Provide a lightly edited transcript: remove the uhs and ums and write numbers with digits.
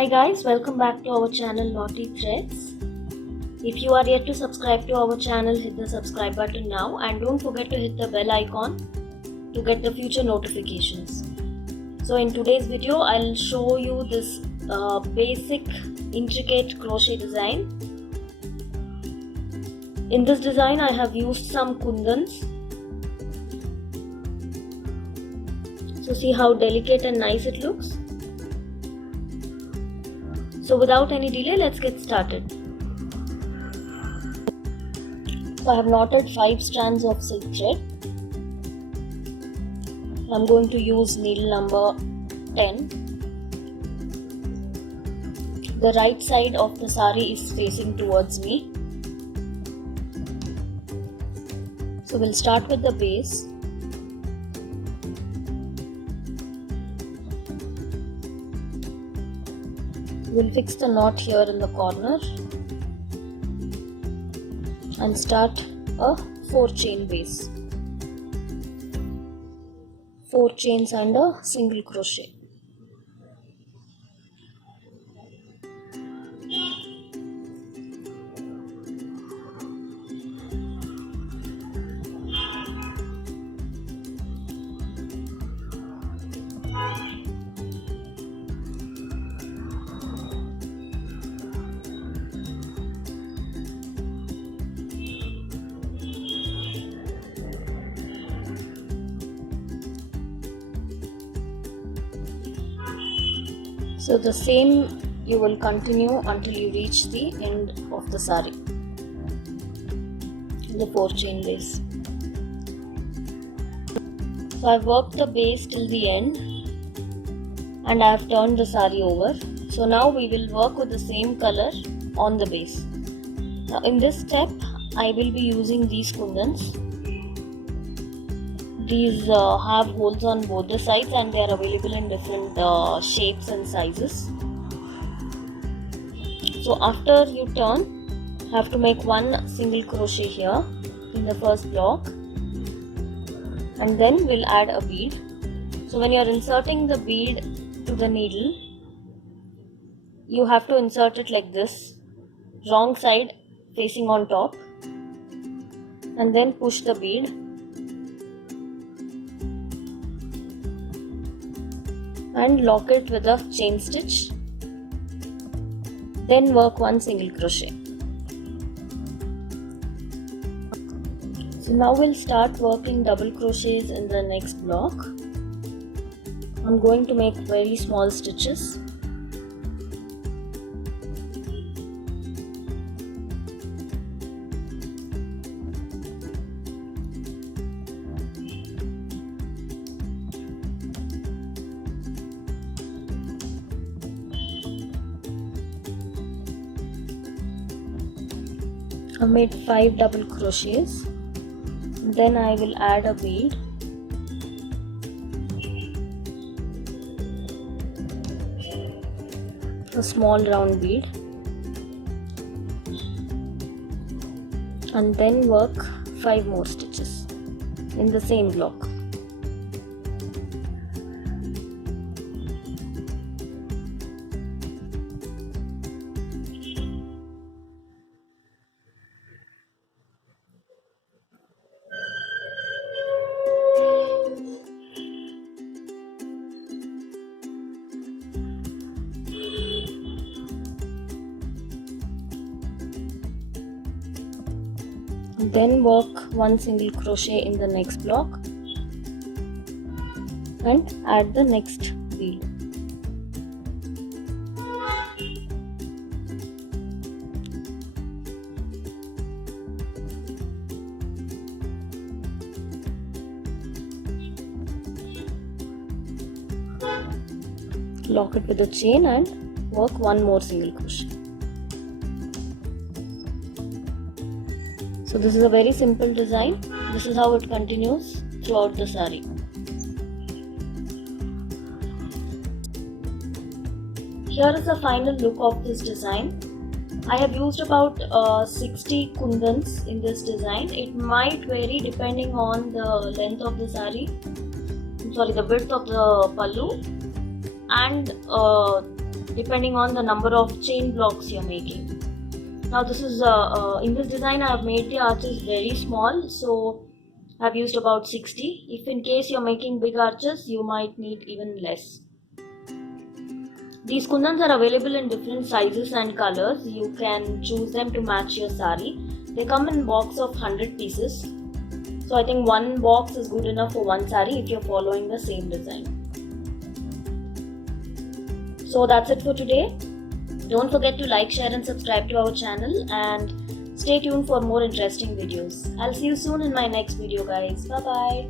Hi guys, welcome back to our channel Naughty Threads. If you are yet to subscribe to our channel, hit the subscribe button now and don't forget to hit the bell icon to get the future notifications. So in today's video, I'll show you this basic intricate crochet design. In this design, I have used some Kundans. So see how delicate and nice it looks. So without any delay, let's get started. So I have knotted 5 strands of silk thread. I'm going to use needle number 10. The right side of the saree is facing towards me. So we'll start with the base. We'll fix the knot here in the corner and start a 4 chain base. 4 chains and a single crochet. So the same you will continue until you reach the end of the saree, the 4 chain base. So I've worked the base till the end and I have turned the saree over. So now we will work with the same color on the base. Now in this step I will be using these Kundans. These have holes on both the sides and they are available in different shapes and sizes. So after you turn, you have to make 1 single crochet here in the first block and then we'll add a bead. So when you are inserting the bead to the needle, you have to insert it like this, wrong side facing on top, and then push the bead. And lock it with a chain stitch. Then work 1 single crochet. So now we'll start working double crochets in the next block. I'm going to make very small stitches. I made 5 double crochets. Then I will add a bead. A small round bead. And then work 5 more stitches in the same block. Then work 1 single crochet in the next block and add the next bead. Lock it with a chain and work 1 more single crochet. So this is a very simple design. This is how it continues throughout the saree. Here is the final look of this design. I have used about 60 Kundans in this design. It might vary depending on the length of the the width of the pallu and depending on the number of chain blocks you're making. Now this is in this design I have made the arches very small, so I've used about 60. If in case you're making big arches, you might need even less. These kundans are available in different sizes and colors. You can choose them to match your sari. They come in box of 100 pieces. So I think one box is good enough for one sari if you're following the same design. So that's it for today. Don't forget to like, share and subscribe to our channel, and stay tuned for more interesting videos. I'll see you soon in my next video, guys. Bye bye.